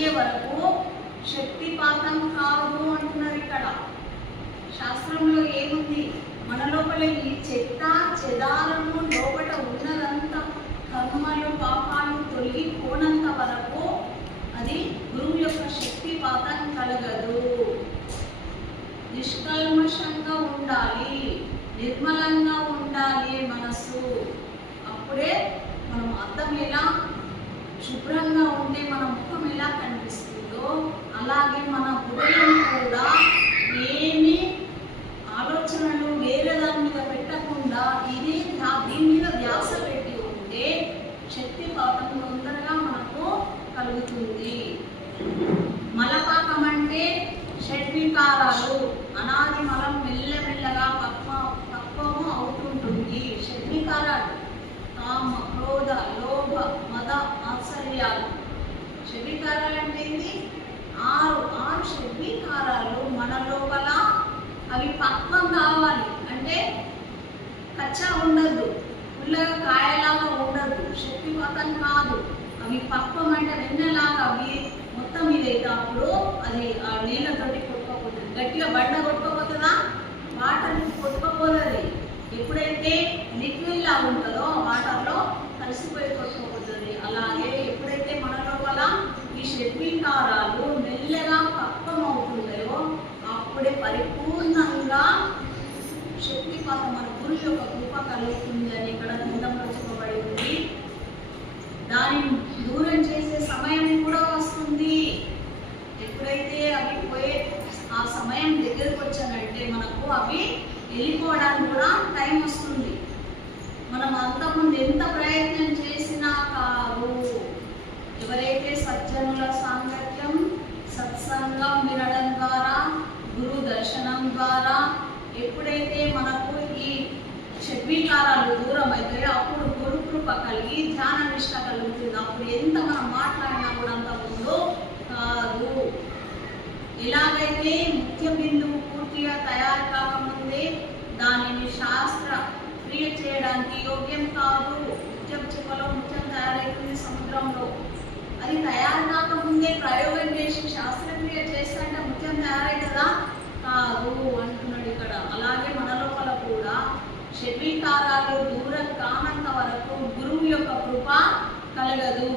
అయ్యే వరకు శక్తిపాతం కాదు అంటున్నారు. ఇక్కడ శాస్త్రంలో ఏముంది? మన లోపల ఈ చెత్త చెదారము లోపల ఉన్నదంతా కర్మలు పాపాలు తొలగిపోనంత వరకు అది గురువు యొక్క శక్తిపాతం కలగదు. నిష్కల్మషంగా ఉండాలి, నిర్మలంగా ఉండాలి మనసు. అప్పుడే మనం అద్దం ఎలా శుభ్రంగా ఉంటే మన ముఖం ఎలా కనిపిస్తుందో అలాగే మన హృదయం కూడా ఏమి ఆలోచనలు వేరే దాని మీద పెట్టకుండా దీని మీద ధ్యాస పెట్టి ఉంటే శక్తిపాతం తొందరగా మనకు కలుగుతుంది. మలపాకం అంటే షడ్వికారాలు, అనాది మలం మెల్లమెల్లగా పక్వము అవుతుంటుంది. షడ్వికారాలు కామ, క్రోధ, లోభ, మద, ఆశ్చర్యాలు. షడ్వికారాలు అంటే ఏంటి? ఆరు షడ్వికారాలు మన లోపల అవి పక్వం కావాలి. అంటే కచ్చా ఉండదు, పుల్లగా కాయలాగా ఉండదు, శక్తిపాతం కాదు. అవి పక్వం అంటే వెన్నెలాగా అవి మొత్తం ఇదైతే అప్పుడు అది ఆ నీళ్ళతోటి కొట్టుకోపోతుంది. గట్టిగా బండ కొట్టుకోపోతుందా? వాటర్ కొట్టుకోపోతుంది. ఎప్పుడైతే లిక్విడ్ లాగా ఉంటుందో వాటర్లో కలిసిపోయి కొట్టుకోపోతుంది. అలాగే ఎప్పుడైతే మన లోపల ఈ షడ్వికారాలు మెల్లగా పక్వం అవుతుంటాయో అప్పుడే పరిపూర్ణంగా శక్తిపాతం మన గురువు యొక్క కృప కలుగుతుంది అని ఇక్కడ గ్రంథంలో చెప్పబడి ఉంది. దానిని దూరం చేసే సమయం కూడా వస్తుంది. ఎప్పుడైతే అవి పోయే ఆ సమయం దగ్గరకు వచ్చానంటే మనకు అవి వెళ్ళిపోవడానికి కూడా టైం వస్తుంది. మనం అంతకుముందు ఎంత ప్రయత్నం చేసినా కాదు. ఎవరైతే సజ్జనుల సాంగత్యం సత్సంగం వినడం ద్వారా గురు దర్శనం ద్వారా ఎప్పుడైతే మనకు ఈ షడ్వికారాలు దూరం అవుతాయో అప్పుడు గురు కృప కలిగి ధ్యాన నిష్ట కలుగుతుంది. అప్పుడు ఎంత మనం మాట్లాడినా కూడా అంత ముందు కాదు. ఎలాగైతే ముఖ్య బిందువు పూర్తిగా తయారు కాకముందే దానిని శాస్త్ర క్రియ చేయడానికి యోగ్యం కాదు. ముత్యం చిప్పలో ముత్యం తయారైతుంది సముద్రంలో. అది తయారు కాకముందే ప్రయోగం చేసి శాస్త్రక్రియ చేస్తే ముత్యం తయారైతుందా? కాదు అంటున్నాడు ఇక్కడ. అలాగే మన లోపల కూడా షడ్వికారాలు దూరం కానంత వరకు గురువు యొక్క కృప కలగదు.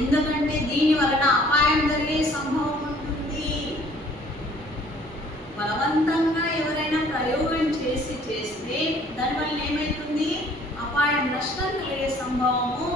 ఎందుకంటే దీని వలన అపాయం జరిగే సంభవం ఉంటుంది. బలవంతంగా ఎవరైనా ప్రయోగం చేస్తే దానివల్ల ఏమవుతుంది? అపాయం, నష్టం కలిగే సంభవము